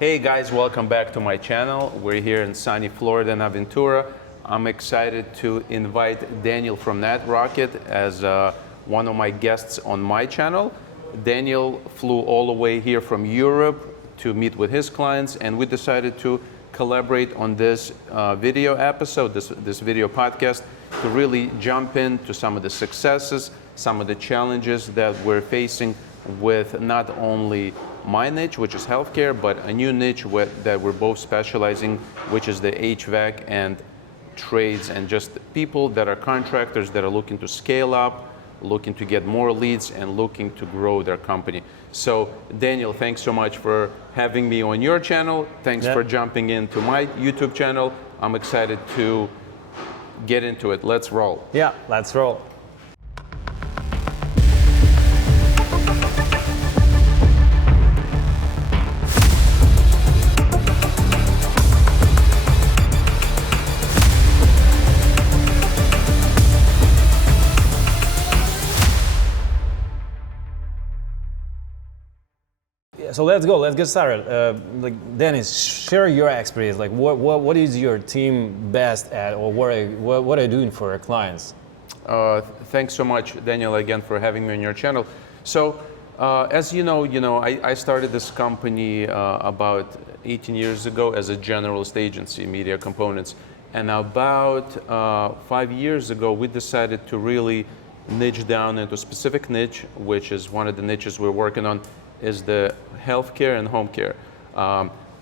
Hey guys, welcome back to my channel. We're here in sunny Florida in Aventura. I'm excited to invite Daniel from NetRocket as one of my guests on my channel. Daniel flew all the way here from Europe to meet with his clients, and we decided to collaborate on this video episode, this video podcast, to really jump into some of the successes, some of the challenges that we're facing with not only my niche, which is healthcare, but a new niche that we're both specializing, which is the HVAC and trades, and just people that are contractors that are looking to scale up, looking to get more leads, and looking to grow their company. So Daniel, thanks so much for having me on your channel. Thanks for jumping into my YouTube channel. I'm excited to get into it. Let's roll. Yeah, let's roll. So let's go. Let's get started. Like Denis, share your experience. Like, what is your team best at, or what are you doing for your clients? Thanks so much, Daniel, again for having me on your channel. So, as you know, I started this company about 18 years ago as a generalist agency, Media Components, and about 5 years ago, we decided to really niche down into a specific niche, which is one of the niches we're working on, is the healthcare and home care.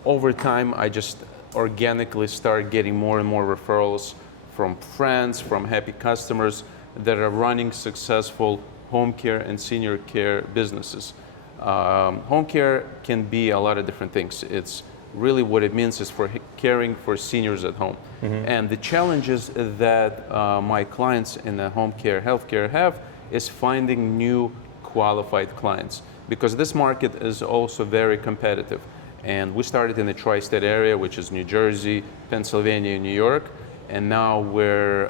Over time, I just organically started getting more and more referrals from friends, from happy customers that are running successful home care and senior care businesses. Home care can be a lot of different things. It's really what it means is for caring for seniors at home. And the challenges that my clients in the home care, healthcare have is finding new qualified clients, because this market is also very competitive. And we started in the tri-state area, which is New Jersey, Pennsylvania, and New York. And now we're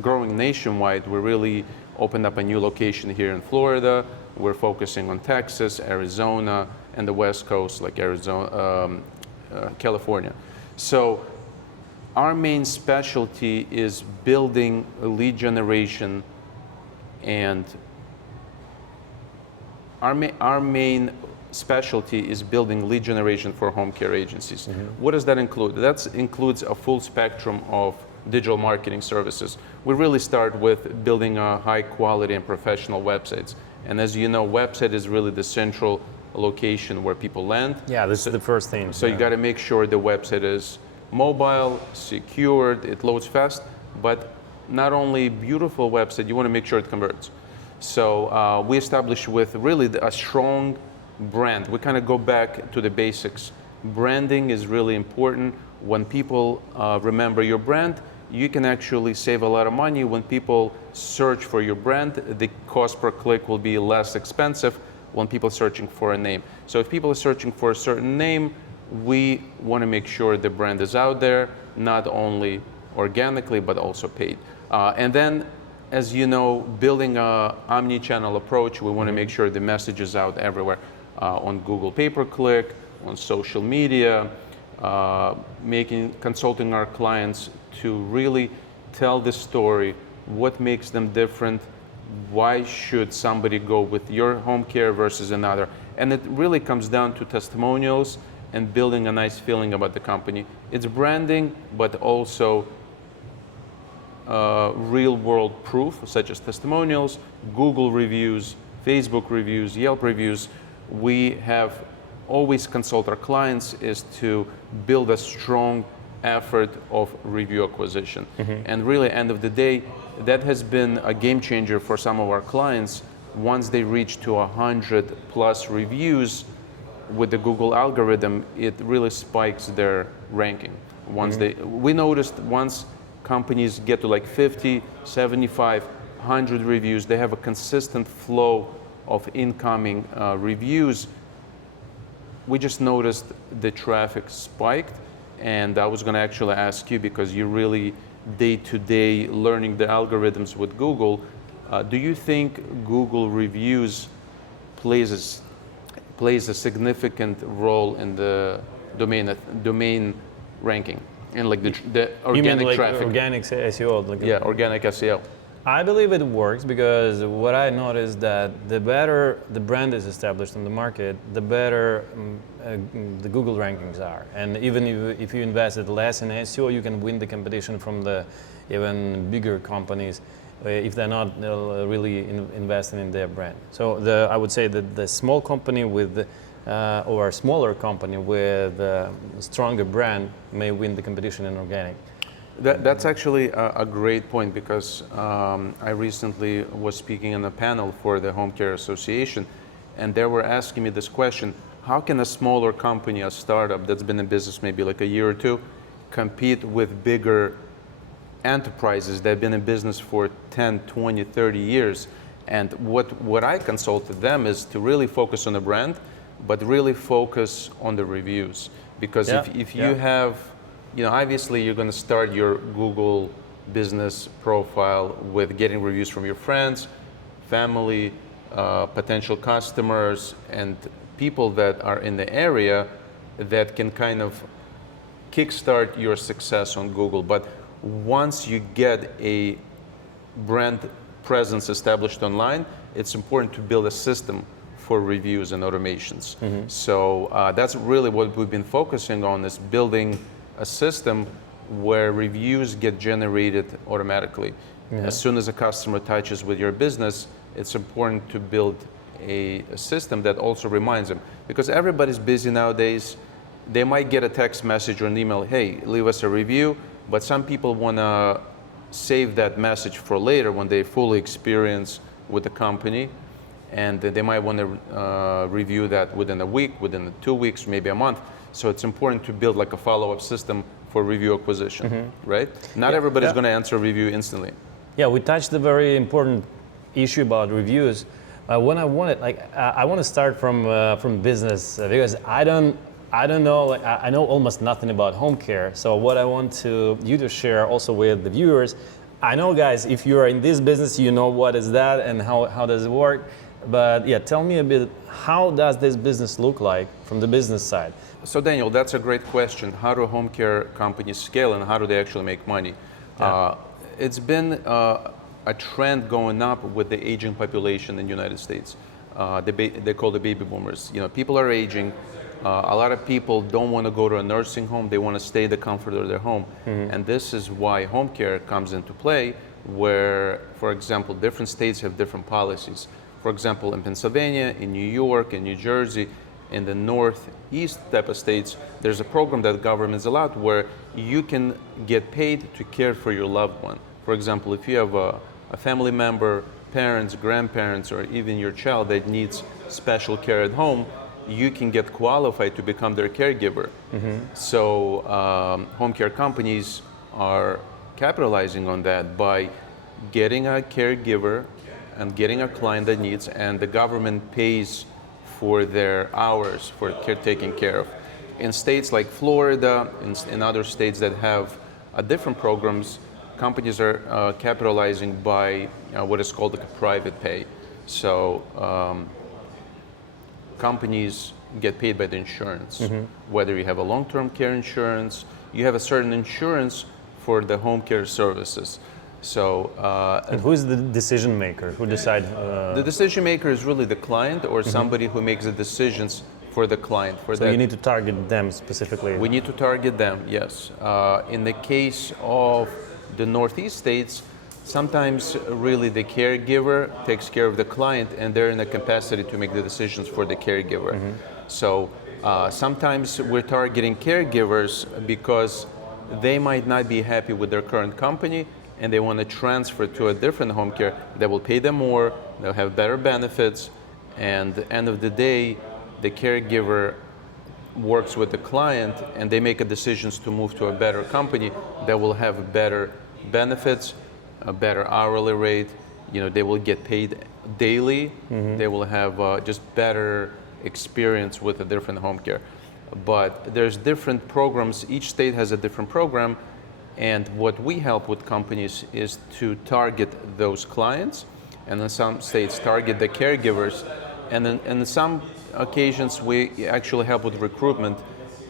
growing nationwide. We really opened up a new location here in Florida. We're focusing on Texas, Arizona, and the West Coast, like Arizona, California. So our main specialty is building a lead generation, and our main specialty is building lead generation for home care agencies. What does that include? That includes a full spectrum of digital marketing services. We really start with building a high quality and professional websites. And as you know, website is really the central location where people land. Yeah, this is the first thing. So you got to make sure the website is mobile, secured, it loads fast, but not only beautiful website, you want to make sure it converts. So we established with really a strong brand. We kind of go back to the basics. Branding is really important. When people remember your brand, you can actually save a lot of money. When people search for your brand, the cost per click will be less expensive when people are searching for a name. So if people are searching for a certain name, we want to make sure the brand is out there, not only organically, but also paid. And then, as you know, building an omni-channel approach, we want to make sure the message is out everywhere, on Google pay-per-click, on social media, consulting our clients to really tell the story, what makes them different, why should somebody go with your home care versus another. And it really comes down to testimonials and building a nice feeling about the company. It's branding, but also real world proof, such as testimonials, Google reviews, Facebook reviews, Yelp reviews. We have always consult our clients is to build a strong effort of review acquisition. And really, end of the day, that has been a game changer for some of our clients. Once they reach to 100+ reviews with the Google algorithm, it really spikes their ranking. We noticed once companies get to like 50, 75, 100 reviews, they have a consistent flow of incoming reviews. We just noticed the traffic spiked, and I was going to actually ask you, because you're really day-to-day learning the algorithms with Google, do you think Google reviews plays plays a significant role in the domain ranking and like the organic You mean like traffic. organic SEO? Like Yeah, organic SEO. I believe it works because what I noticed that the better the brand is established in the market, the better the Google rankings are. And even if you invested less in SEO, you can win the competition from the even bigger companies if they're not really investing in their brand. So I would say that the small company with or a smaller company with a stronger brand may win the competition in organic. That's actually a great point because I recently was speaking on a panel for the Home Care Association, and they were asking me this question: how can a smaller company, a startup that's been in business maybe like a year or two, compete with bigger enterprises that have been in business for 10, 20, 30 years? And what I consulted them is to really focus on the brand, but really focus on the reviews. Because if you have, obviously you're going to start your Google business profile with getting reviews from your friends, family, potential customers, and people that are in the area that can kind of kickstart your success on Google. But once you get a brand presence established online, it's important to build a system for reviews and automations. So that's really what we've been focusing on, is building a system where reviews get generated automatically. As soon as a customer touches with your business, it's important to build a system that also reminds them, because everybody's busy nowadays. They might get a text message or an email, hey, leave us a review, but some people want to save that message for later when they fully experience with the company, and they might want to review that within a week, within 2 weeks, maybe a month. So it's important to build like a follow-up system for review acquisition, right? Not everybody's going to answer a review instantly. Yeah, we touched a very important issue about reviews. I want to start from business because I don't know. I know almost nothing about home care. So what I want you to share also with the viewers. I know, guys, if you are in this business, you know what is that and how does it work. But yeah, tell me a bit. How does this business look like from the business side? So Daniel, that's a great question. How do home care companies scale and how do they actually make money? Yeah. It's been a trend going up with the aging population in the United States. They call the baby boomers. People are aging. A lot of people don't want to go to a nursing home. They want to stay in the comfort of their home. And this is why home care comes into play, where, for example, different states have different policies. For example, in Pennsylvania, in New York, in New Jersey, in the Northeast type of states, there's a program that government's allowed where you can get paid to care for your loved one. For example, if you have a family member, parents, grandparents, or even your child that needs special care at home, you can get qualified to become their caregiver. So home care companies are capitalizing on that by getting a caregiver and getting a client that needs, and the government pays for their hours for taking care of. In states like Florida, in other states that have different programs, companies are capitalizing by what is called like a private pay. So companies get paid by the insurance. Whether you have a long-term care insurance, you have a certain insurance for the home care services. So, and who's the decision maker? Who decides? The decision maker is really the client or somebody who makes the decisions for the client. So you need to target them specifically. We need to target them, yes. In the case of the Northeast states, sometimes really the caregiver takes care of the client and they're in a capacity to make the decisions for the caregiver. So sometimes we're targeting caregivers because they might not be happy with their current company and they want to transfer to a different home care that will pay them more, they'll have better benefits, and at the end of the day, the caregiver works with the client and they make decisions to move to a better company that will have better benefits, a better hourly rate, they will get paid daily, they will have just better experience with a different home care. But there's different programs, each state has a different program, and what we help with companies is to target those clients, and in some states target the caregivers And in some occasions, we actually help with recruitment.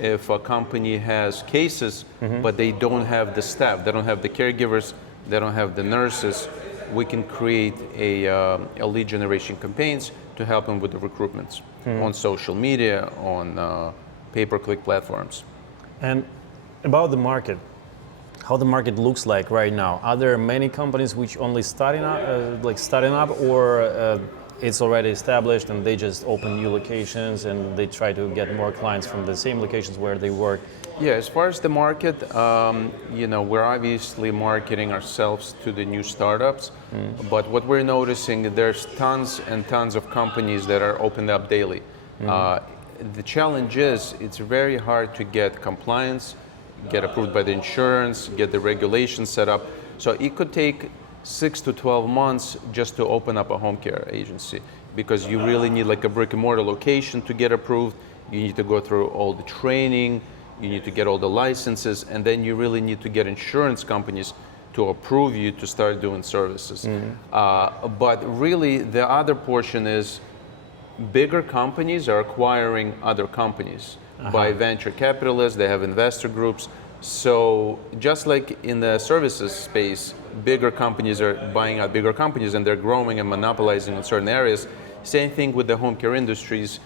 If a company has cases, but they don't have the staff, they don't have the caregivers, they don't have the nurses, we can create a lead generation campaigns to help them with the recruitments on social media, on pay-per-click platforms. And about the market, how the market looks like right now. Are there many companies which only starting up, or it's already established and they just open new locations and they try to get more clients from the same locations where they work? Yeah, as far as the market, we're obviously marketing ourselves to the new startups, but what we're noticing, there's tons and tons of companies that are opened up daily. The challenge is it's very hard to get compliance, get approved by the insurance, get the regulations set up. So it could take 6 to 12 months just to open up a home care agency, because you really need like a brick and mortar location to get approved. You need to go through all the training, you need to get all the licenses, and then you really need to get insurance companies to approve you to start doing services. But really the other portion is bigger companies are acquiring other companies by venture capitalists, they have investor groups. So just like in the services space, bigger companies are buying out bigger companies and they're growing and monopolizing in certain areas. Same thing with the home care industries.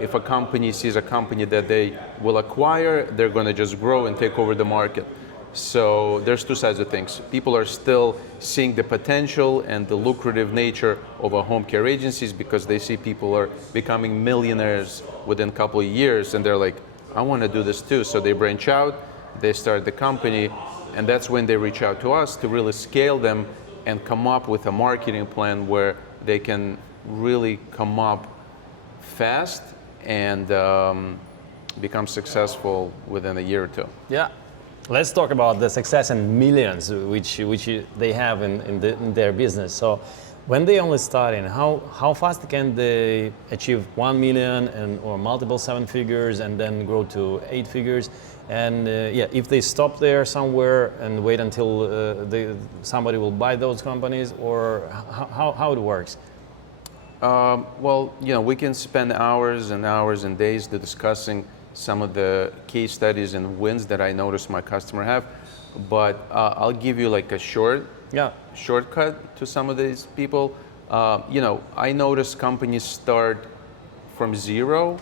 If a company sees a company that they will acquire, they're going to just grow and take over the market. So there's two sides of things. People are still seeing the potential and the lucrative nature of a home care agencies because they see people are becoming millionaires within a couple of years and they're like, I want to do this too. So they branch out, they start the company, and that's when they reach out to us to really scale them and come up with a marketing plan where they can really come up fast and become successful within a year or two. Yeah. Let's talk about the success and millions which they have in their business. So when they only starting, how fast can they achieve 1 million or multiple 7 figures and then grow to 8 figures? And if they stop there somewhere and wait until somebody will buy those companies, or how it works? Well, we can spend hours and hours and days discussing some of the case studies and wins that I noticed my customer have, but I'll give you like a shortcut to some of these people. I notice companies start from zero,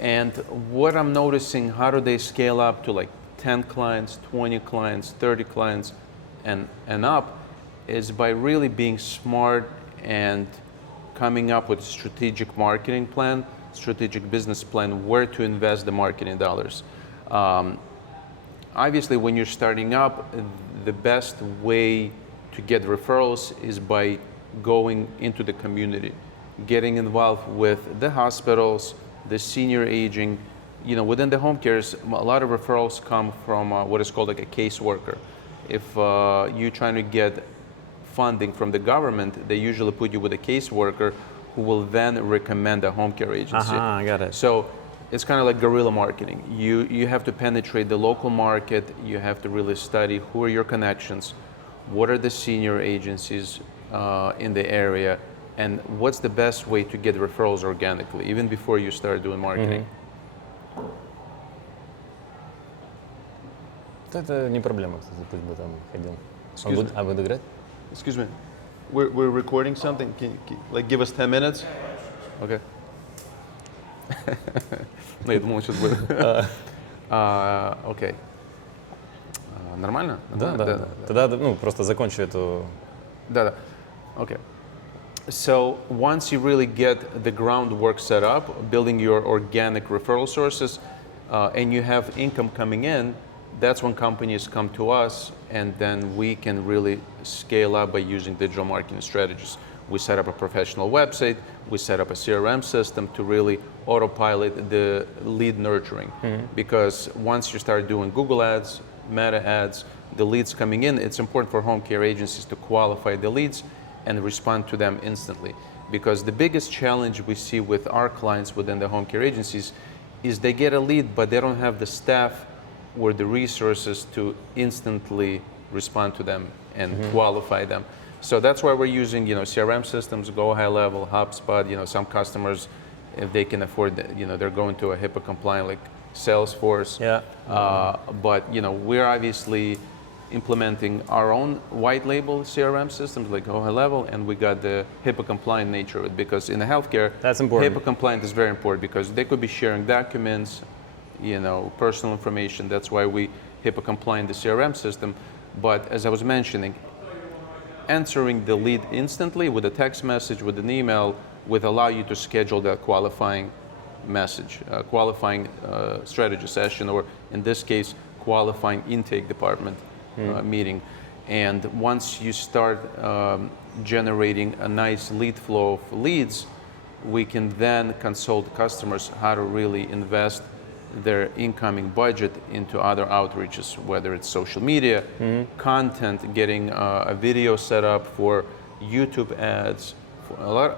and what I'm noticing, how do they scale up to like 10 clients, 20 clients, 30 clients, and up, is by really being smart and coming up with a strategic marketing plan, strategic business plan, where to invest the marketing dollars. Obviously, when you're starting up, the best way to get referrals is by going into the community, getting involved with the hospitals, the senior aging. Within the home cares, a lot of referrals come from what is called like a caseworker. If you're trying to get funding from the government, they usually put you with a caseworker who will then recommend a home care agency. I got it. So it's kind of like guerrilla marketing. You have to penetrate the local market. You have to really study who are your connections, what are the senior agencies in the area, and what's the best way to get referrals organically, even before you start doing marketing. Это не проблема, кстати, пусть бы там ходил. А будет играть? Excuse me. We're recording something. Can you give us 10 minutes? Okay. Ну, я думал, сейчас будет. Окей. Нормально? Да. Тогда просто закончу эту. Да. Okay. So once you really get the groundwork set up, building your organic referral sources, and you have income coming in, that's when companies come to us, and then we can really scale up by using digital marketing strategies. We set up a professional website, we set up a CRM system to really autopilot the lead nurturing. Because once you start doing Google Ads, Meta Ads, the leads coming in, it's important for home care agencies to qualify the leads and respond to them instantly. Because the biggest challenge we see with our clients within the home care agencies is they get a lead, but they don't have the staff or the resources to instantly respond to them and qualify them. So that's why we're using, CRM systems, Go High Level, HubSpot. Some customers, if they can afford, they're going to a HIPAA compliant like Salesforce. Yeah. But we're obviously implementing our own white label CRM systems like Go High Level, and we got the HIPAA compliant nature of it, because in the healthcare, That's important. HIPAA compliant is very important because they could be sharing documents, personal information. That's why we HIPAA compliant the CRM system. But as I was mentioning, answering the lead instantly with a text message, with an email, would allow you to schedule that qualifying message, qualifying strategy session, or in this case, qualifying intake department meeting. And once you start generating a nice lead flow of leads, we can then consult customers how to really invest their incoming budget into other outreaches, whether it's social media, content, getting a video set up for YouTube ads.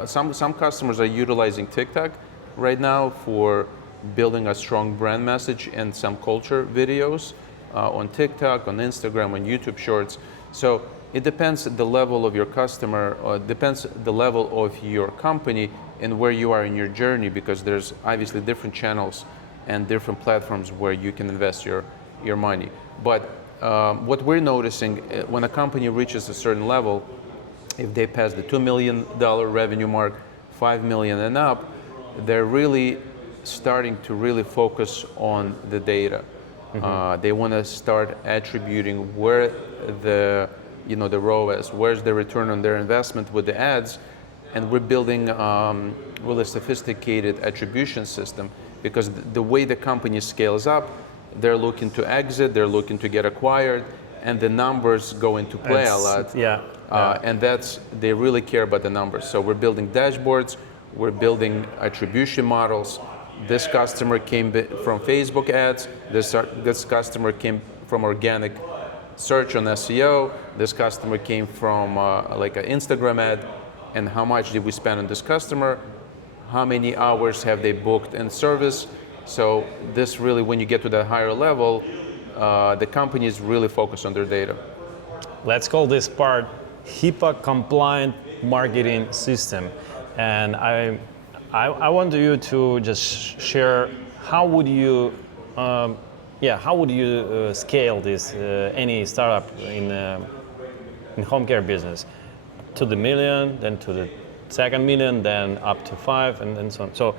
Some customers are utilizing TikTok right now for building a strong brand message and some culture videos on TikTok, on Instagram, on YouTube Shorts. So it depends the level of your customer, depends the level of your company and where you are in your journey, because there's obviously different channels and different platforms where you can invest your money. But what we're noticing, when a company reaches a certain level, if they pass the $2 million revenue mark, 5 million and up, they're really starting to really focus on the data. They want to start attributing where the ROAS, where's the return on their investment with the ads, and we're building really sophisticated attribution system, because the way the company scales up, they're looking to exit, they're looking to get acquired, and the numbers go into play a lot. And they really care about the numbers. So we're building dashboards, we're building attribution models. This customer came from Facebook ads, this customer came from organic search on SEO, this customer came from like an Instagram ad, and how much did we spend on this customer, how many hours have they booked in service. So this really, when you get to that higher level, the companies really focus on their data. Let's call this part HIPAA-compliant marketing system. And I want you to just share how would you scale this any startup in home care business to the million, then to the second million, then up to 5, and so on. So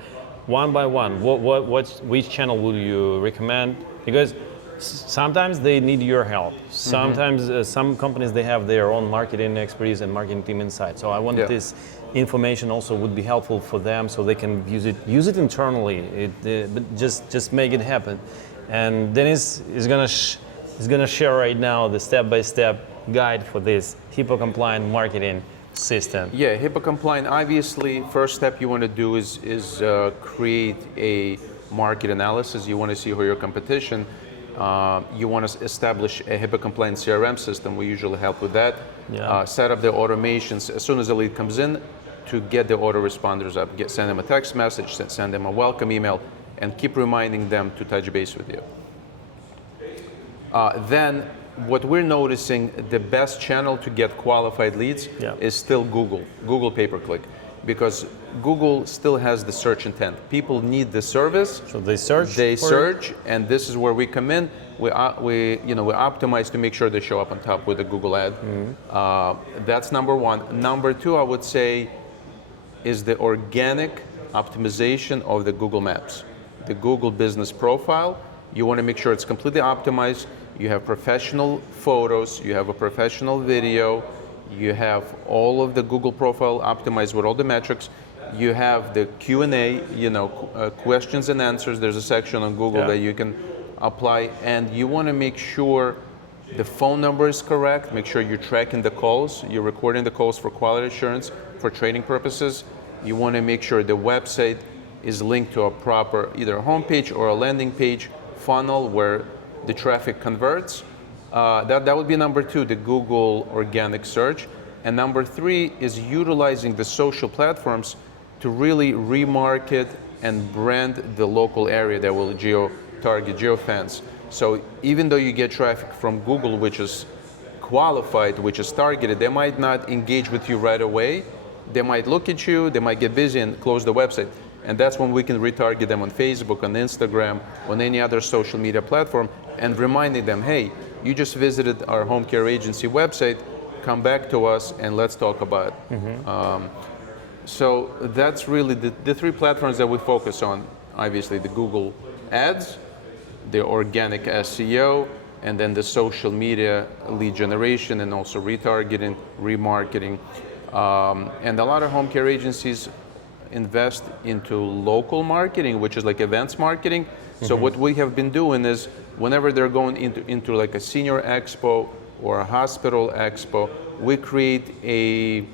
one by one, which channel would you recommend? Because sometimes they need your help. Sometimes some companies, they have their own marketing expertise and marketing team inside. So I wanted this information also would be helpful for them, so they can use it internally. But just make it happen. And Denis is gonna share right now the step-by-step guide for this HIPAA-compliant marketing system. Yeah, HIPAA-compliant. Obviously, first step you want to do is create a market analysis. You want to see who your competition. You want to establish a HIPAA-compliant CRM system. We usually help with that. Set up the automations as soon as the lead comes in to get the autoresponders up. Send them a text message, send them a welcome email, and keep reminding them to touch base with you. Then, what we're noticing, the best channel to get qualified leads is still Google pay-per-click, because Google still has the search intent. People need the service, so they search, and this is where we come in. We optimize to make sure they show up on top with a Google ad. That's number one. Number two, I would say, is the organic optimization of the Google Maps, the Google business profile. You want to make sure it's completely optimized. You have professional photos, you have a professional video, you have all of the Google profile optimized with all the metrics. You have the Q&A, questions and answers. There's a section on Google that you can apply, and you want to make sure the phone number is correct. Make sure you're tracking the calls, you're recording the calls for quality assurance, for training purposes. You want to make sure the website is linked to a proper either homepage or a landing page funnel where the traffic converts. That would be number two, the Google organic search. And number three is utilizing the social platforms to really remarket and brand the local area that will geo-target, geo-fence. So even though you get traffic from Google, which is qualified, which is targeted, they might not engage with you right away. They might look at you, they might get busy and close the website. And that's when we can retarget them on Facebook, on Instagram, on any other social media platform, and reminding them, hey, you just visited our home care agency website, come back to us and let's talk about it. So that's really the three platforms that we focus on. Obviously the Google Ads, the organic SEO, and then the social media lead generation, and also retargeting, remarketing. And a lot of home care agencies invest into local marketing, which is like events marketing. So what we have been doing is whenever they're going into like a senior expo or a hospital expo, we create a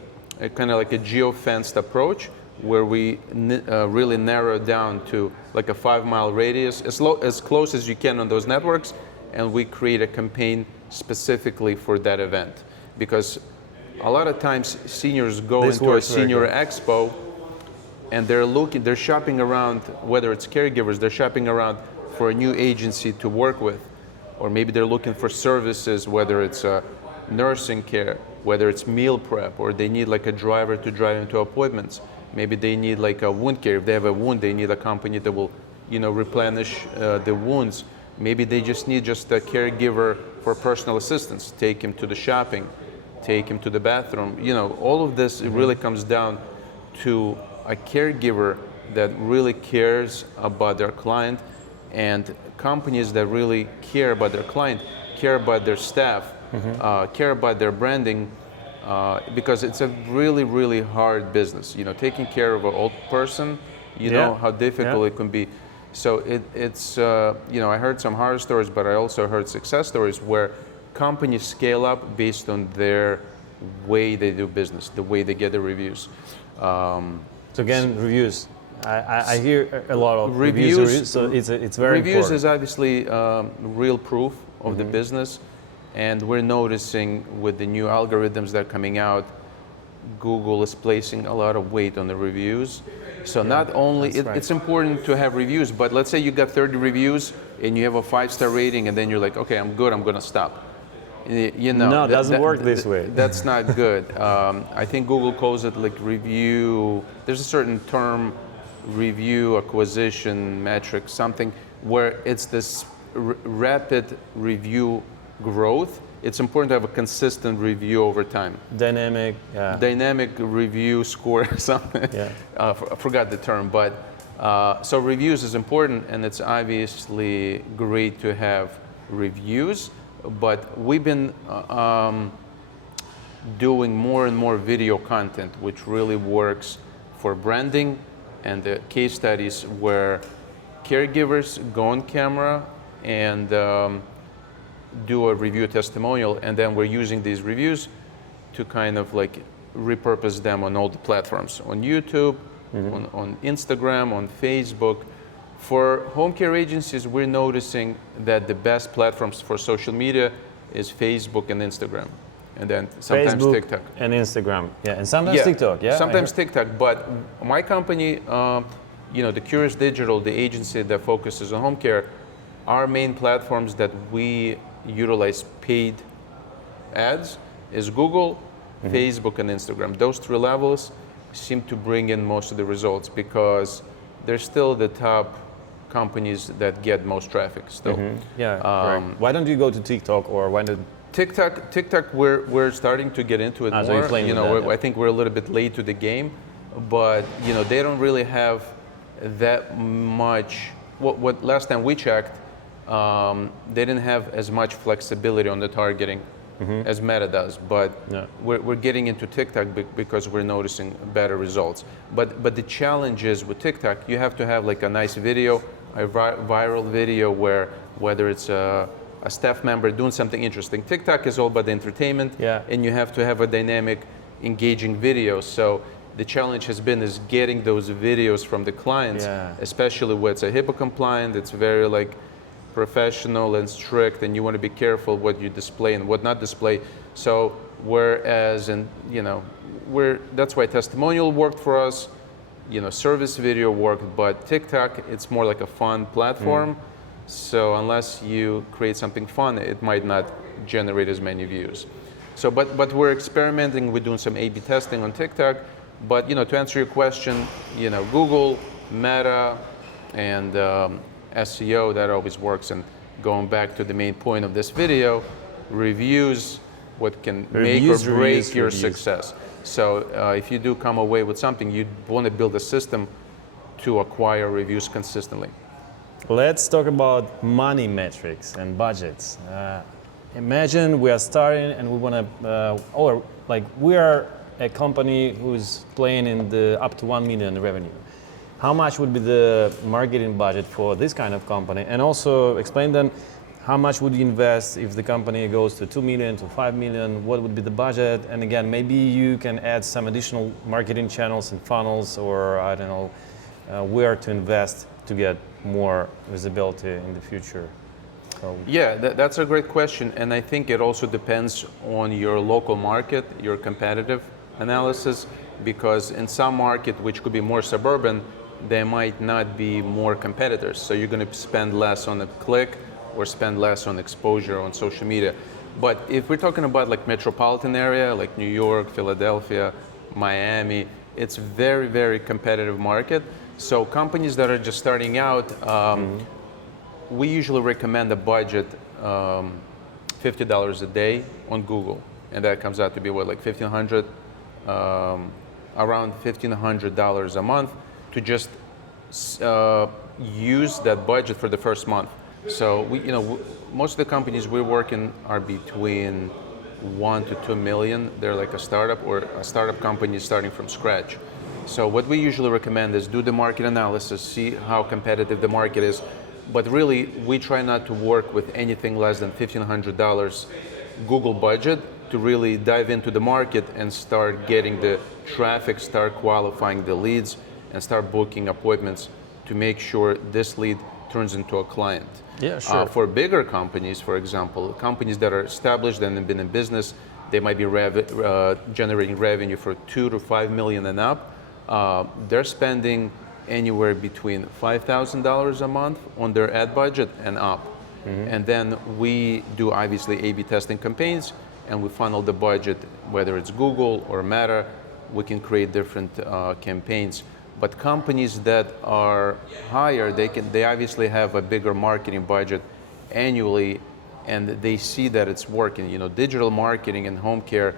kind of like a geo-fenced approach where we really narrow it down to like a 5-mile radius, as close as you can on those networks, and we create a campaign specifically for that event. Because a lot of times seniors go into a senior expo and they're shopping around, whether it's caregivers, they're shopping around for a new agency to work with, or maybe they're looking for services, whether it's nursing care, whether it's meal prep, or they need like a driver to drive into appointments. Maybe they need like a wound care. If they have a wound, they need a company that will, replenish the wounds. Maybe they just need a caregiver for personal assistance. Take him to the shopping, take him to the bathroom. All of this, it really comes down to a caregiver that really cares about their client, and companies that really care about their client, care about their staff, care about their branding, because it's a really, really hard business. Taking care of an old person, know how difficult it can be. So it's I heard some horror stories, but I also heard success stories where companies scale up based on their way they do business, the way they get the reviews. So again, reviews. I hear a lot of reviews, so it's very reviews important. is obviously real proof of the business, and we're noticing with the new algorithms that are coming out, Google is placing a lot of weight on the reviews. So not only it's important to have reviews, but let's say you got 30 reviews and you have a 5-star rating, and then you're like, okay, I'm good, I'm gonna stop. No, it doesn't work this way. That's not good. I think Google calls it like review. There's a certain term, review acquisition metric, something where it's this rapid review growth. It's important to have a consistent review over time. Dynamic review score, something. I forgot the term, but so reviews is important, and it's obviously great to have reviews. But we've been doing more and more video content, which really works for branding, and the case studies where caregivers go on camera and do a review testimonial, and then we're using these reviews to kind of like repurpose them on all the platforms, on YouTube, on Instagram, on Facebook. For home care agencies, we're noticing that the best platforms for social media is Facebook and Instagram, and then sometimes Facebook TikTok. And Instagram, and sometimes TikTok, Sometimes TikTok, but my company, the Curis Digital, the agency that focuses on home care, our main platforms that we utilize paid ads is Google, Facebook, and Instagram. Those 3 levels seem to bring in most of the results because they're still the top companies that get most traffic still. Why don't you go to TikTok, or why don't TikTok, we're starting to get into it more. So you're playing with that, I think we're a little bit late to the game, but they don't really have that much. What last time we checked, they didn't have as much flexibility on the targeting as Meta does, but we're getting into TikTok because we're noticing better results. But the challenge is with TikTok, you have to have like a nice video, a viral video whether it's a staff member doing something interesting. TikTok is all about the entertainment, and you have to have a dynamic, engaging video. So the challenge has been is getting those videos from the clients, especially when it's a HIPAA compliant, it's very like professional and strict, and you want to be careful what you display and what not display. So whereas, that's why testimonial worked for us, service video worked, but TikTok, it's more like a fun platform. So unless you create something fun, it might not generate as many views. So, but we're experimenting. We're doing some A/B testing on TikTok. But to answer your question, Google, Meta, and SEO, that always works. And going back to the main point of this video, reviews, what can make or break your success. So if you do come away with something, you want to build a system to acquire reviews consistently. Let's talk about money metrics and budgets. Imagine we are starting and we want to, we are a company who's playing in the up to 1 million revenue. How much would be the marketing budget for this kind of company? And also explain then how much would you invest if the company goes to 2 million, to 5 million? What would be the budget? And again, maybe you can add some additional marketing channels and funnels, or I don't know, where to invest to get more visibility in the future. Yeah, that's a great question. And I think it also depends on your local market, your competitive analysis, because in some market, which could be more suburban, there might not be more competitors. So you're going to spend less on a click or spend less on exposure on social media. But if we're talking about like metropolitan area, like New York, Philadelphia, Miami, it's very, very competitive market. So companies that are just starting out, we usually recommend a budget $50 a day on Google. And that comes out to be what, like $1,500, around $1,500 a month to just use that budget for the first month. So most of the companies we're working are between 1 to 2 million. They're like a startup or a startup company starting from scratch. So what we usually recommend is do the market analysis, see how competitive the market is. But really, we try not to work with anything less than $1,500 Google budget to really dive into the market and start getting the traffic, start qualifying the leads, and start booking appointments to make sure this lead turns into a client. Yeah, sure. For bigger companies, for example, companies that are established and have been in business, they might be generating revenue for 2 to 5 million and up. They're spending anywhere between $5,000 a month on their ad budget and up. And then we do obviously A/B testing campaigns, and we funnel the budget, whether it's Google or Meta. We can create different campaigns. But companies that are higher, they obviously have a bigger marketing budget annually, and they see that it's working. Digital marketing and home care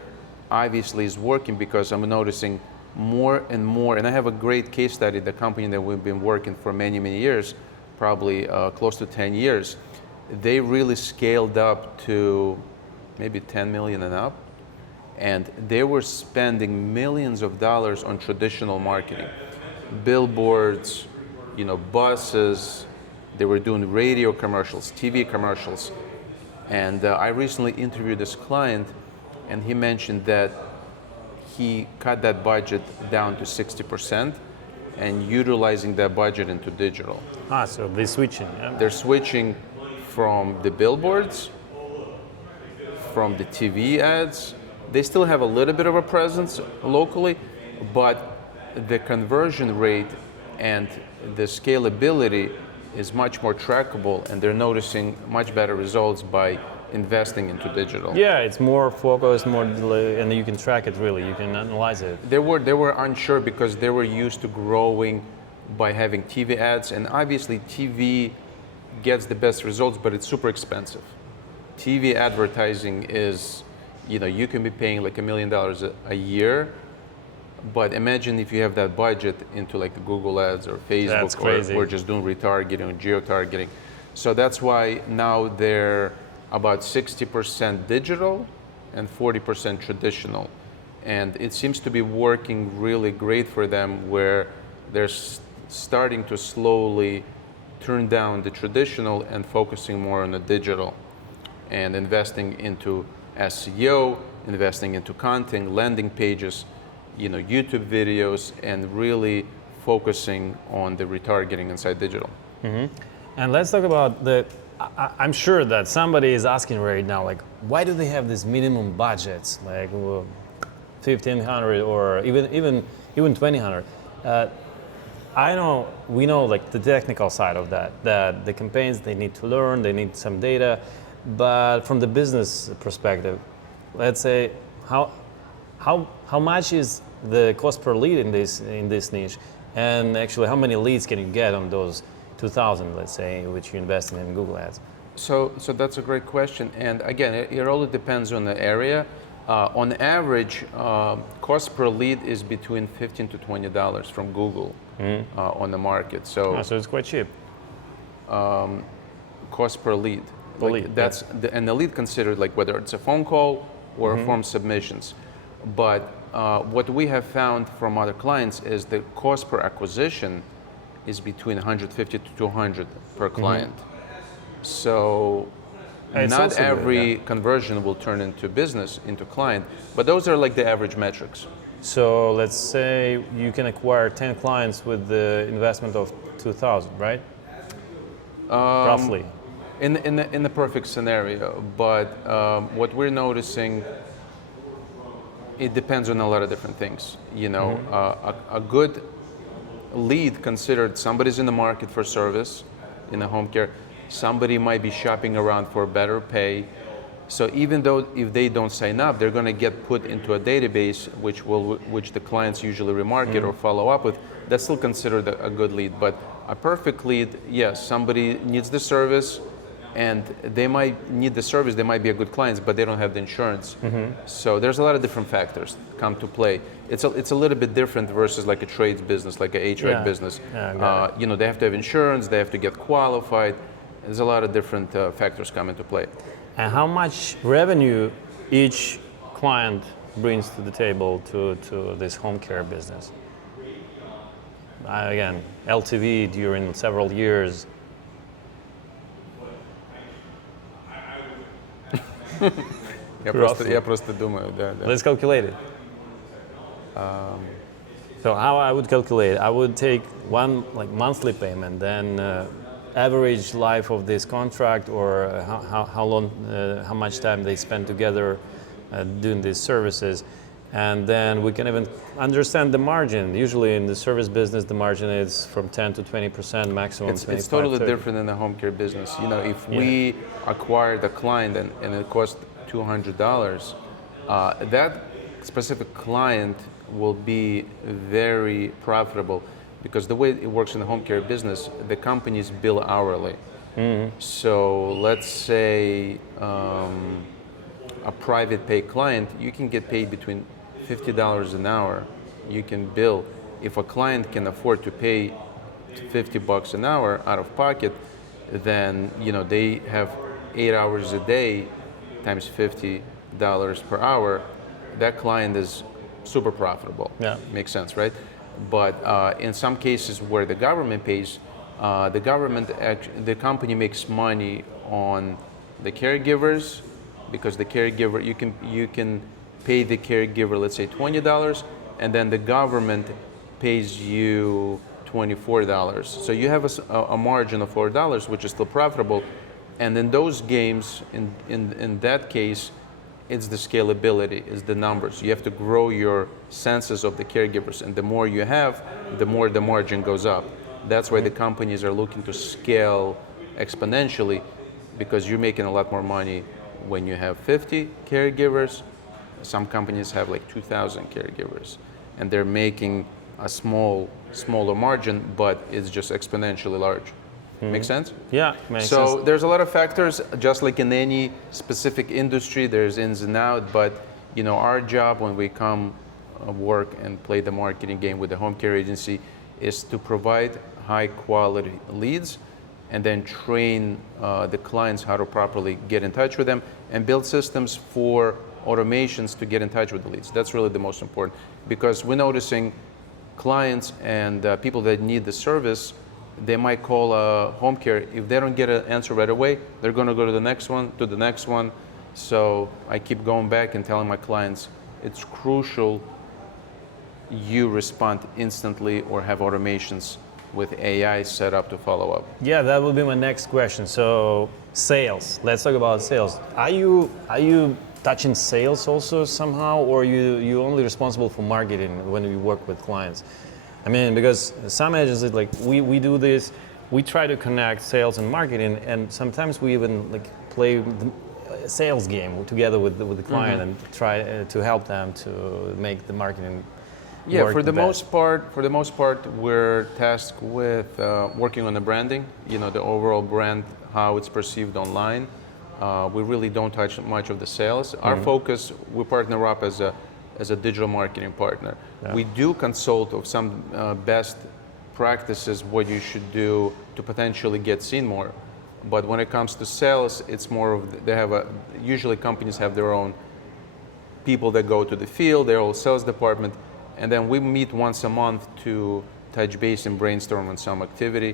obviously is working because I'm noticing more and more, and I have a great case study, the company that we've been working for many, many years, probably close to 10 years. They really scaled up to maybe 10 million and up, and they were spending millions of dollars on traditional marketing. Billboards, buses, they were doing radio commercials, TV commercials. And I recently interviewed this client, and he mentioned that he cut that budget down to 60% and utilizing that budget into digital. So they're switching. Yeah? They're switching from the billboards, from the TV ads. They still have a little bit of a presence locally, but the conversion rate and the scalability is much more trackable, and they're noticing much better results by investing into digital. Yeah, it's more focused, and you can track it really. You can analyze it. They were unsure because they were used to growing by having TV ads, and obviously TV gets the best results, but it's super expensive. TV advertising is, you can be paying like $1 million a year, but imagine if you have that budget into like the Google Ads or Facebook or just doing retargeting or geo-targeting. So that's why now they're about 60% digital and 40% traditional. And it seems to be working really great for them, where they're starting to slowly turn down the traditional and focusing more on the digital and investing into SEO, investing into content, landing pages, YouTube videos, and really focusing on the retargeting inside digital. And let's talk about I'm sure that somebody is asking right now, like, why do they have these minimum budgets, like $1,500 or even $2,000? We know like the technical side of that the campaigns, they need to learn, they need some data. But from the business perspective, let's say how much is the cost per lead in this niche, and actually how many leads can you get on those 2,000, let's say, which you invested in Google Ads? So that's a great question, and again, it all depends on the area. On average, cost per lead is between $15 to $20 from Google on the market. So it's quite cheap. Cost per lead. Per lead, That's and the lead considered like whether it's a phone call or form submissions. But what we have found from other clients is the cost per acquisition is between 150 to 200 per client. So not every conversion will turn into business, into client, but those are like the average metrics. So let's say you can acquire 10 clients with the investment of 2,000, right? Roughly. In the perfect scenario, but what we're noticing, it depends on a lot of different things. You know, a good lead considered somebody's in the market for service in the home care. Somebody might be shopping around for better pay. So even though if they don't sign up, they're going to get put into a database which the clients usually remarket or follow up with. That's still considered a good lead. But a perfect lead, yes, somebody needs the service, and they might need the service. They might be a good client, but they don't have the insurance. So there's a lot of different factors come to play. It's a little bit different versus like a trades business, like a HVAC business. You know, they have to have insurance. They have to get qualified. There's a lot of different factors come into play. And how much revenue each client brings to the table to this home care business? Again, LTV during several years. Я просто думаю, да. Let's calculate it. So how I would calculate? I would take one like monthly payment, then average life of this contract, or how long, how much time they spend together doing these services, and then we can even understand the margin. Usually in the service business, the margin is from 10 to 20% maximum. It's totally different in the home care business. You know, if we acquired a client and it cost $200, that specific client will be very profitable, because the way it works in the home care business, the companies bill hourly. So let's say a private pay client, you can get paid between $50 an hour. You can bill. If a client can afford to pay $50 an hour out of pocket, then you know they have 8 hours a day times $50 per hour. That client is super profitable. Yeah, makes sense, right? But in some cases where the government pays, the company makes money on the caregivers, because the caregiver, you can pay the caregiver, let's say $20, and then the government pays you $24. So you have a margin of $4, which is still profitable. And in those games, in that case, it's the scalability, it's the numbers. You have to grow your census of the caregivers, and the more you have, the more the margin goes up. That's why the companies are looking to scale exponentially, because you're making a lot more money when you have 50 caregivers. Some companies have like 2,000 caregivers, and they're making a smaller margin, but it's just exponentially large. Make sense? Yeah, makes sense. So there's a lot of factors, just like in any specific industry, there's ins and outs, but you know, our job when we come work and play the marketing game with the home care agency is to provide high quality leads, and then train the clients how to properly get in touch with them, and build systems for automations to get in touch with the leads. That's really the most important, because we're noticing clients and people that need the service, they might call home care. If they don't get an answer right away, they're going to go to the next one, So I keep going back and telling my clients, it's crucial you respond instantly or have automations with AI set up to follow up. Yeah, that would be my next question. So sales, let's talk about sales. Are you touching sales also somehow, or you only responsible for marketing when you work with clients? I mean, because some agencies, like we do this, we try to connect sales and marketing, and sometimes we even like play the sales game together with the client and try to help them to make the marketing Yeah, work for the best. most part, we're tasked with working on the branding. The overall brand, how it's perceived online. We really don't touch much of the sales. Our focus, we partner up as a digital marketing partner. Yeah. We do consult of some best practices, what you should do to potentially get seen more. But when it comes to sales, it's more of usually companies have their own people that go to the field, their own sales department, and then we meet once a month to touch base and brainstorm on some activity.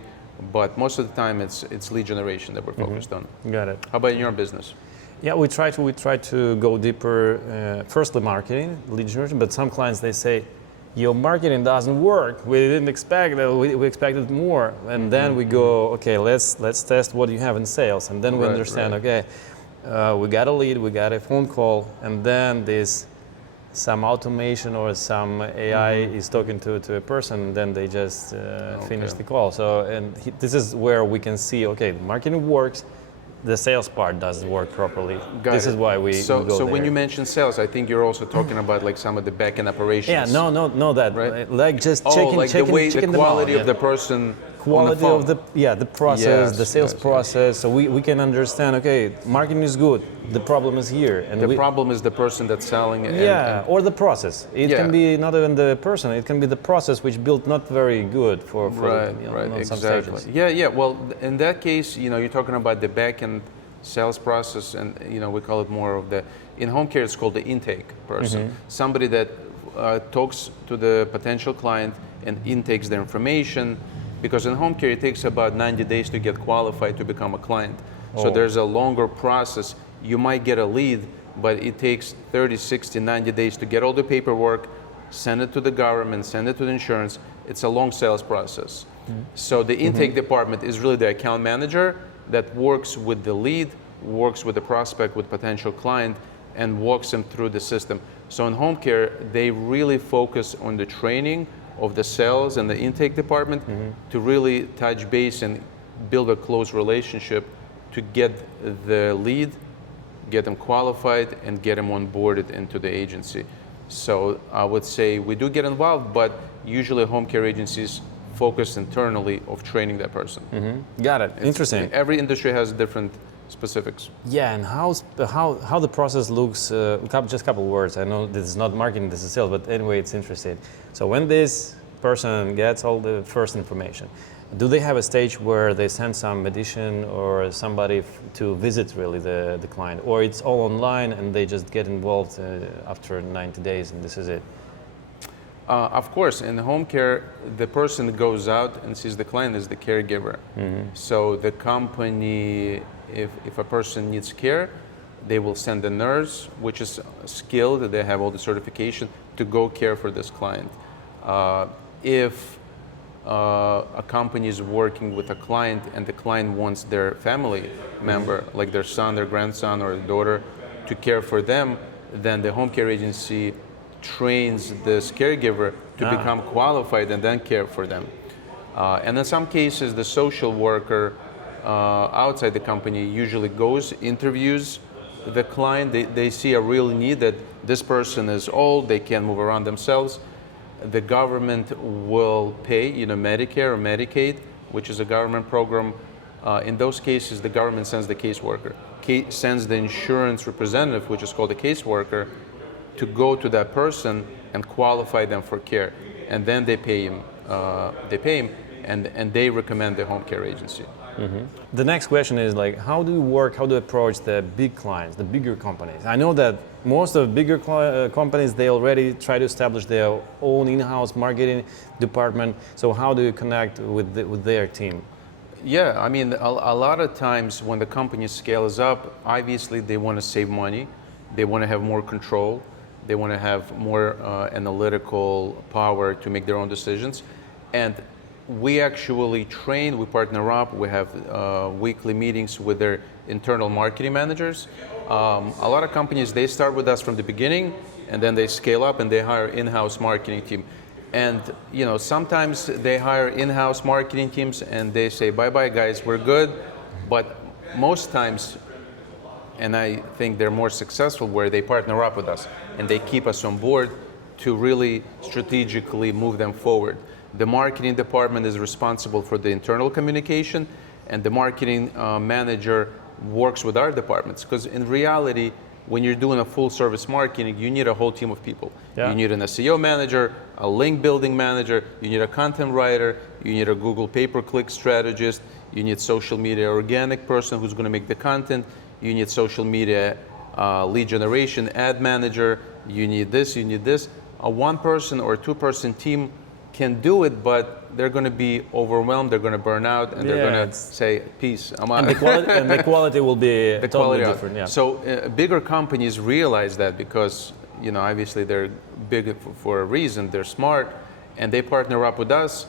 But most of the time, it's lead generation that we're focused on. Got it. How about in your business? Yeah, we try to go deeper. First, the marketing, lead generation. But some clients they say, "Your marketing doesn't work. We didn't expect that. We expected more." And then we go, "Okay, let's test what you have in sales." And then we understand, okay, we got a lead, we got a phone call, and then there's some automation or some AI is talking to a person, and then they just finish the call. So, this is where we can see, okay, the marketing works. The sales part doesn't work properly. This is why we go So there. when you mention sales, I think you're also talking about like some of the back-end operations. Yeah, no, that Right? like just Oh, like the way the checking quality them of out, the person quality on the of phone. the process, Yes, the sales yes. process. So we can understand. Okay, marketing is good. The problem is here, and The problem is the person that's selling. or the process. It can be not even the person. It can be the process which built not very good for Right, on some exactly. stages. Yeah. Well, in that case, you're talking about the back-end sales process, and we call it more of the. In home care, it's called the intake person. Somebody that talks to the potential client and intakes their information, because in home care it takes about 90 days to get qualified to become a client. So there's a longer process. You might get a lead, but it takes 30, 60, 90 days to get all the paperwork, send it to the government, send it to the insurance. It's a long sales process. So the intake department is really the account manager that works with the lead, works with the prospect, with potential client, and walks them through the system. So in home care, they really focus on the training of the sales and the intake department to really touch base and build a close relationship to get the lead, get them qualified, and get them onboarded into the agency. So I would say we do get involved, but usually home care agencies focus internally of training that person. Got it. Interesting. Every industry has different specifics. Yeah, and how the process looks. Just a couple words. I know this is not marketing, this is sales, but anyway, it's interesting. So when this person gets all the first information, do they have a stage where they send some mediation or somebody to visit really the client, or it's all online and they just get involved after 90 days and this is it? Of course, in home care, the person that goes out and sees the client is the caregiver. So the company, if a person needs care, they will send a nurse, which is skilled, they have all the certification, to go care for this client. If a company is working with a client and the client wants their family member, like their son, their grandson, or daughter, to care for them, then the home care agency trains this caregiver to become qualified and then care for them. And in some cases, the social worker outside the company usually goes, interviews the client. They see a real need that this person is old, they can't move around themselves. The government will pay, Medicare or Medicaid, which is a government program. In those cases, the government sends the caseworker, sends the insurance representative, which is called a caseworker, to go to that person and qualify them for care, and then they pay him. And they recommend the home care agency. The next question is how do you approach the big clients, the bigger companies? I know that most of bigger companies, they already try to establish their own in-house marketing department. So how do you connect with their team? Yeah, I mean, a lot of times when the company scales up, obviously they want to save money, they want to have more control, they want to have more analytical power to make their own decisions. And we actually train, we partner up, we have weekly meetings with their internal marketing managers. A lot of companies, they start with us from the beginning, and then they scale up and they hire in-house marketing team. And sometimes they hire in-house marketing teams and they say, bye-bye guys, we're good. But most times and I think they're more successful where they partner up with us and they keep us on board to really strategically move them forward. The marketing department is responsible for the internal communication, and the marketing manager works with our departments, because in reality, when you're doing a full service marketing, you need a whole team of people. Yeah. You need an SEO manager, a link building manager, you need a content writer, you need a Google pay-per-click strategist, you need social media organic person who's going to make the content, you need social media lead generation, ad manager, you need this, you need this. A one-person or two-person team can do it, but they're going to be overwhelmed, they're going to burn out, and they're going to say, peace, I'm out. And the quality will be totally different. Yeah. So bigger companies realize that, because obviously they're big for a reason, they're smart, and they partner up with us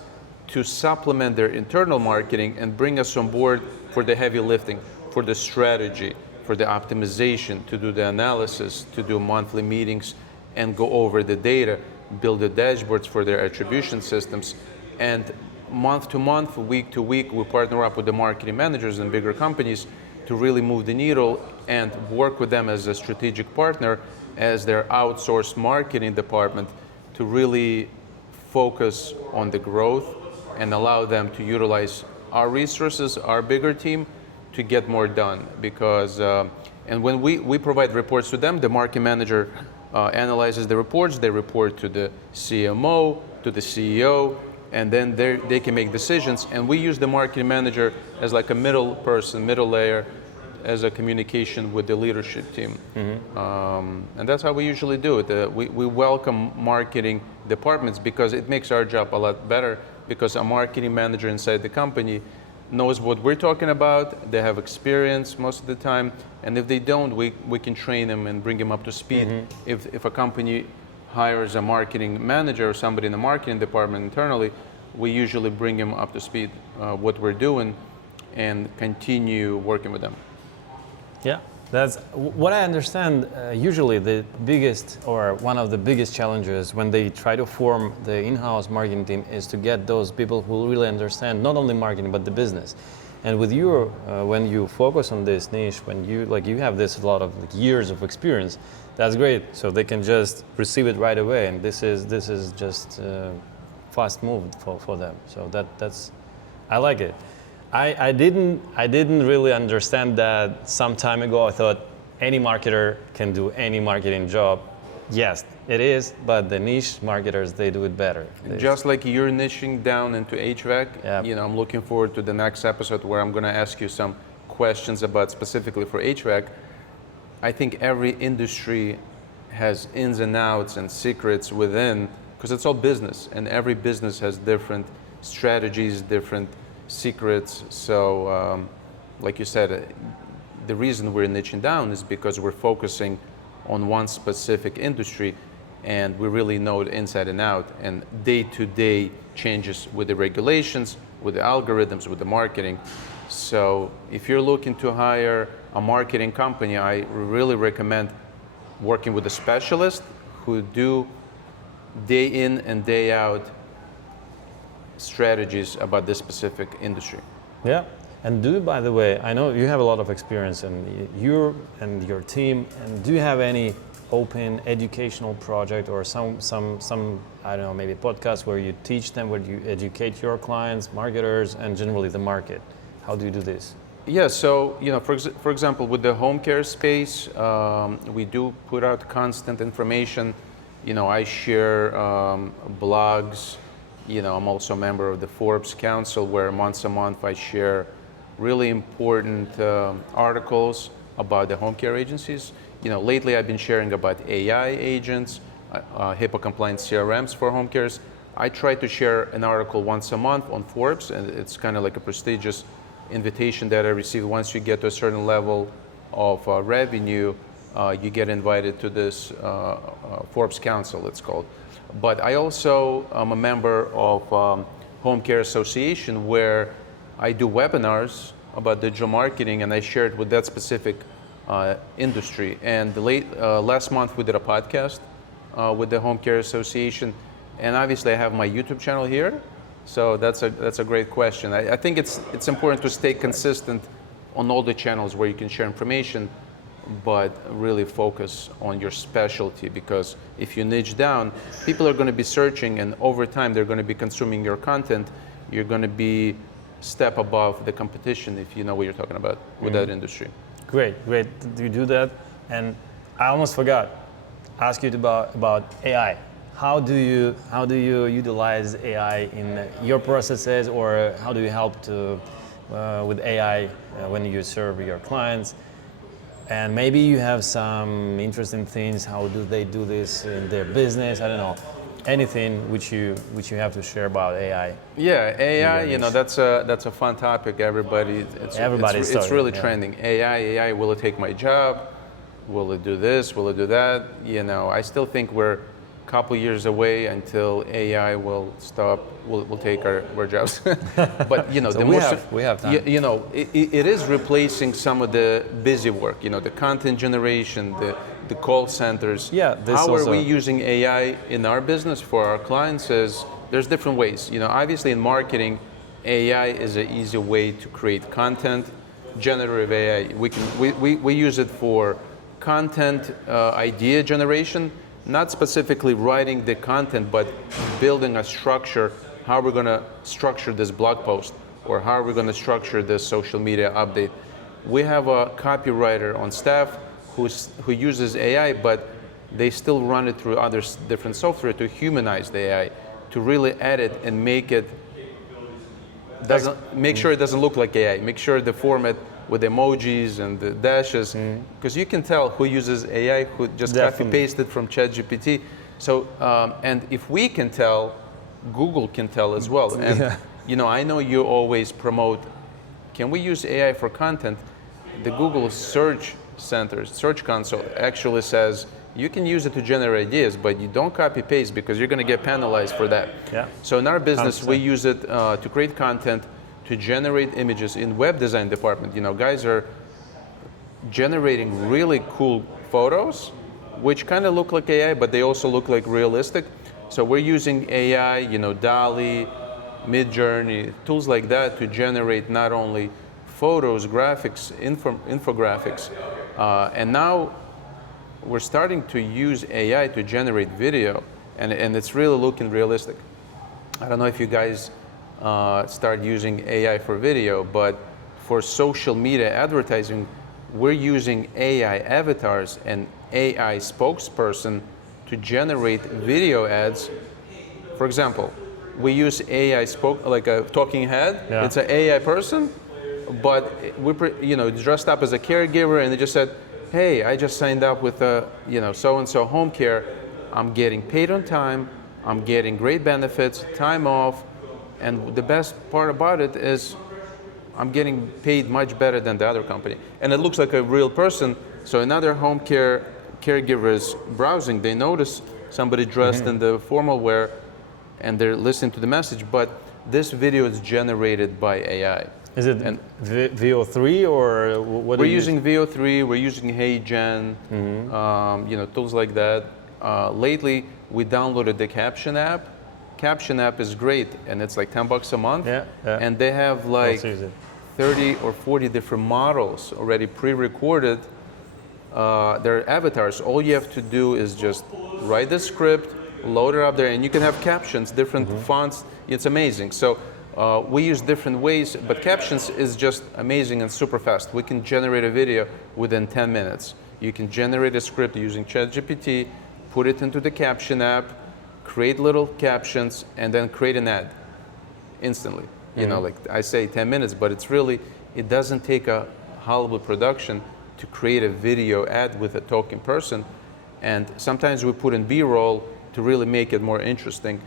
to supplement their internal marketing and bring us on board for the heavy lifting, for the strategy, for the optimization, to do the analysis, to do monthly meetings and go over the data, build the dashboards for their attribution systems. And month to month, week to week, we partner up with the marketing managers in bigger companies to really move the needle and work with them as a strategic partner, as their outsourced marketing department, to really focus on the growth and allow them to utilize our resources, our bigger team, to get more done. Because, and when we provide reports to them, the marketing manager analyzes the reports, they report to the CMO, to the CEO, and then they can make decisions. And we use the marketing manager as like a middle person, middle layer, as a communication with the leadership team. And that's how we usually do it. We welcome marketing departments because it makes our job a lot better, because a marketing manager inside the company knows what we're talking about, they have experience most of the time, and if they don't, we can train them and bring them up to speed. If a company hires a marketing manager or somebody in the marketing department internally, we usually bring them up to speed what we're doing and continue working with them. Yeah, that's what I understand. Usually the biggest, or one of the biggest challenges when they try to form the in-house marketing team is to get those people who really understand not only marketing but the business. And with you, when you focus on this niche, when you have this a lot of years of experience, that's great. So they can just receive it right away, and this is just fast move for them. So that's I like it. I didn't really understand that some time ago. I thought any marketer can do any marketing job. Yes, it is, but the niche marketers, they do it better. Just like you're niching down into HVAC, Yep. I'm looking forward to the next episode where I'm going to ask you some questions about specifically for HVAC. I think every industry has ins and outs and secrets within, because it's all business, and every business has different strategies, different secrets. So, like you said, the reason we're niching down is because we're focusing on one specific industry, and we really know it inside and out, and day-to-day changes with the regulations, with the algorithms, with the marketing. So if you're looking to hire a marketing company, I really recommend working with a specialist who do day in and day out strategies about this specific industry. Yeah. And by the way, I know you have a lot of experience, and you and your team, and do you have any open educational project or some I don't know, maybe podcast where you teach them, where you educate your clients, marketers, and generally the market? How do you do this? Yeah, so for example, with the home care space, we do put out constant information. I share blogs. I'm also a member of the Forbes Council, where once a month I share really important articles about the home care agencies. Lately I've been sharing about AI agents, HIPAA-compliant CRMs for home cares. I try to share an article once a month on Forbes, and it's kind of like a prestigious invitation that I receive. Once you get to a certain level of revenue, you get invited to this Forbes Council, it's called. But I also am a member of Home Care Association, where I do webinars about digital marketing, and I share it with that specific industry. And last month we did a podcast with the Home Care Association, and obviously I have my YouTube channel here. So that's a great question. I think it's important to stay consistent on all the channels where you can share information, but really focus on your specialty, because if you niche down, people are going to be searching, and over time they're going to be consuming your content. You're going to be step above the competition, if you know what you're talking about with that industry. Great. You do that, and I almost forgot ask you about AI. How do you utilize AI in your processes, or how do you help to with AI when you serve your clients? And maybe you have some interesting things. How do they do this in their business? I don't know. Anything which you have to share about AI? Yeah, AI. You know, that's a fun topic. It's really trending. AI. Will it take my job? Will it do this? Will it do that? You know, I still think we're a couple years away until AI will take our jobs. But you know, so we have time. You know, it is replacing some of the busy work. You know, the content generation, the call centers. Yeah. How are we using AI in our business for our clients? There's different ways. You know, obviously in marketing, AI is an easy way to create content. Generative AI, we use it for content idea generation, not specifically writing the content, but building a structure. How we're going to structure this blog post, or how are we going to structure this social media update. We have a copywriter on staff who uses AI, but they still run it through other different software to humanize the AI, to really edit and make sure it doesn't look like AI. Make sure the format with emojis and the dashes, because you can tell who uses AI, who just copy pasted from ChatGPT. So, and if we can tell, Google can tell as well. And you know, I know you always promote, can we use AI for content? The Google search console actually says you can use it to generate ideas, but you don't copy paste, because you're going to get penalized for that. Yeah. So in our business, 100%. we use it to create content, to generate images. In web design department, you know, guys are generating really cool photos, which kind of look like AI, but they also look like realistic. So we're using AI, you know, DALL-E, Midjourney, tools like that to generate not only photos, graphics, infographics, and now we're starting to use AI to generate video, and it's really looking realistic. I don't know if you guys start using AI for video, but for social media advertising, we're using AI avatars and AI spokesperson to generate video ads. For example, we use AI like a talking head. Yeah. It's an AI person, but we dressed up as a caregiver, and they just said, "Hey, I just signed up with a so-and-so home care. I'm getting paid on time. I'm getting great benefits, time off, and the best part about it is I'm getting paid much better than the other company." And it looks like a real person. So another home care caregivers browsing, they notice somebody dressed in the formal wear, and they're listening to the message, but this video is generated by AI. Is it VO3 or what? We're using VO3, we're using HeyGen, tools like that. Lately, we downloaded the Caption app. Caption app is great, and it's like $10 a month. Yeah. And they have like 30 or 40 different models already pre-recorded. Their avatars. All you have to do is just write the script, load it up there, and you can have captions, different fonts. It's amazing. So we use different ways, but captions is just amazing and super fast. We can generate a video within 10 minutes. You can generate a script using ChatGPT, put it into the Caption app, create little captions, and then create an ad instantly. You know, like I say 10 minutes, but it doesn't take a Hollywood production to create a video ad with a talking person. And sometimes we put in B-roll to really make it more interesting,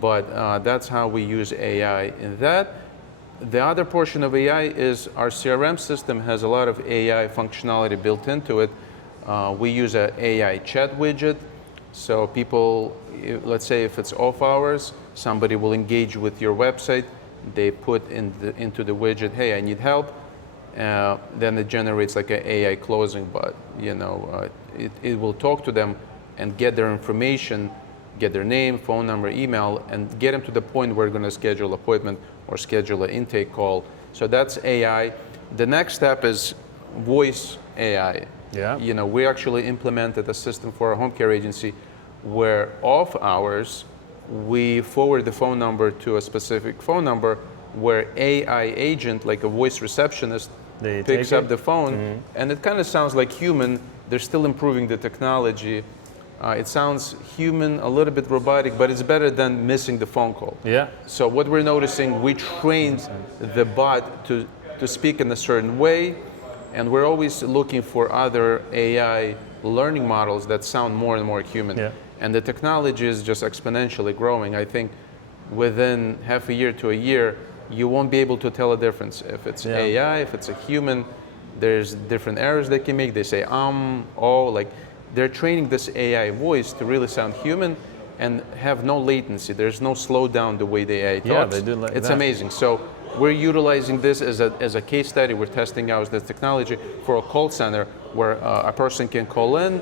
but that's how we use AI in that. The other portion of AI is our CRM system has a lot of AI functionality built into it. We use an AI chat widget, so people, let's say if it's off hours, somebody will engage with your website, they put into the widget, "Hey, I need help," then it generates like an AI closing bot. It will talk to them and get their information, get their name, phone number, email, and get them to the point where we're going to schedule an appointment or schedule an intake call. So that's AI. The next step is voice AI. Yeah. You know, we actually implemented a system for a home care agency where off hours, we forward the phone number to a specific phone number where AI agent, like a voice receptionist, They picks take up it? the phone, and it kind of sounds like human. They're still improving the technology. It sounds human, a little bit robotic, but it's better than missing the phone call. Yeah. So what we're noticing, we trained the bot to speak in a certain way, and we're always looking for other AI learning models that sound more and more human. Yeah. And the technology is just exponentially growing. I think within half a year to a year, you won't be able to tell a difference. If it's Yeah. AI, if it's a human, there's different errors they can make. They say, oh, like they're training this AI voice to really sound human and have no latency. There's no slowdown the way the AI talks. Yeah, they do like it's that. amazing. So we're utilizing this as a case study. We're testing out this technology for a call center where a person can call in.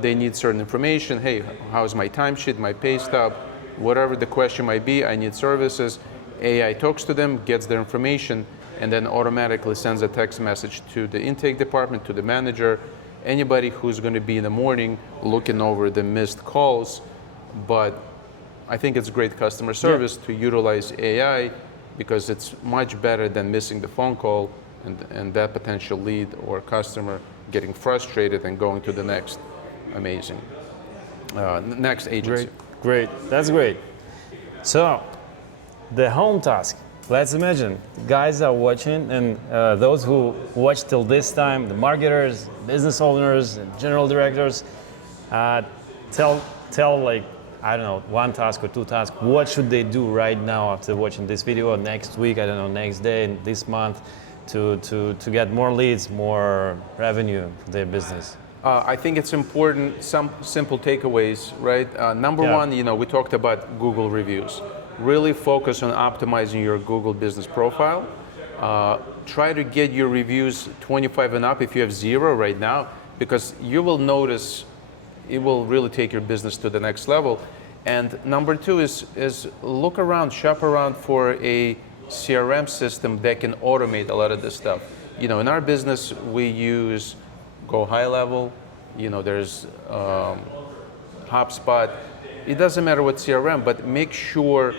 They need certain information. Hey, how's my timesheet, my pay stub, whatever the question might be, I need services. AI talks to them, gets their information, and then automatically sends a text message to the intake department, to the manager, anybody who's going to be in the morning looking over the missed calls. But I think it's great customer service to utilize AI because it's much better than missing the phone call and that potential lead or customer getting frustrated and going to the next amazing, next agency. Great. That's great. So, the home task. Let's imagine guys are watching, and those who watch till this time, the marketers, business owners, and general directors, tell like, I don't know, one task or two tasks. What should they do right now after watching this video, or next week, I don't know, next day, this month, to get more leads, more revenue for their business? I think it's important, some simple takeaways, right? Number one, you know, we talked about Google reviews. Really focus on optimizing your Google business profile. Try to get your reviews 25 and up if you have 0 right now, because you will notice it will really take your business to the next level. And number two is look around, shop around for a CRM system that can automate a lot of this stuff. You know, in our business, we use Go High Level, you know, there's HubSpot. It doesn't matter what CRM, but make sure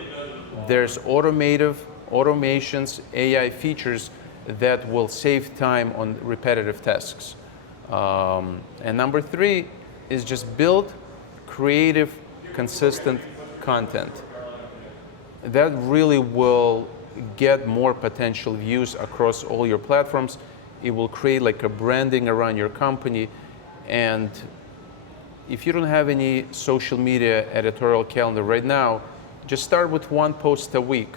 there's automations, AI features that will save time on repetitive tasks. And number three is just build creative, consistent content. That really will get more potential views across all your platforms. It will create like a branding around your company. And if you don't have any social media editorial calendar right now, just start with one post a week.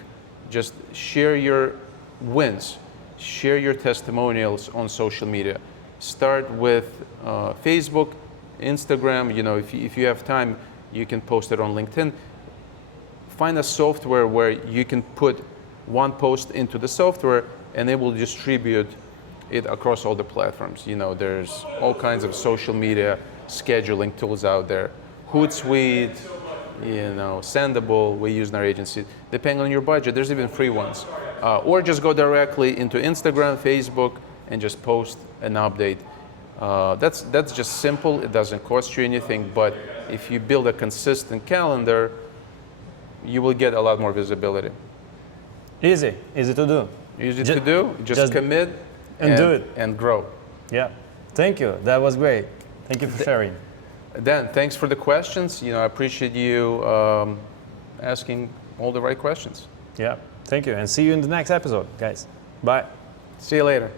Just share your wins, share your testimonials on social media. Start with Facebook, Instagram. You know, if you have time, you can post it on LinkedIn. Find a software where you can put one post into the software and it will distribute it across all the platforms. You know, there's all kinds of social media scheduling tools out there. Hootsuite, you know, Sendable, we use in our agency. Depending on your budget, there's even free ones. Or just go directly into Instagram, Facebook, and just post an update. That's just simple. It doesn't cost you anything, but if you build a consistent calendar, you will get a lot more visibility. Easy to do. Easy to do. Just commit and do it and grow. Yeah. Thank you. That was great. Thank you for sharing. Dan, thanks for the questions. You know, I appreciate you asking all the right questions. Yeah. Thank you, and see you in the next episode, guys. Bye. See you later.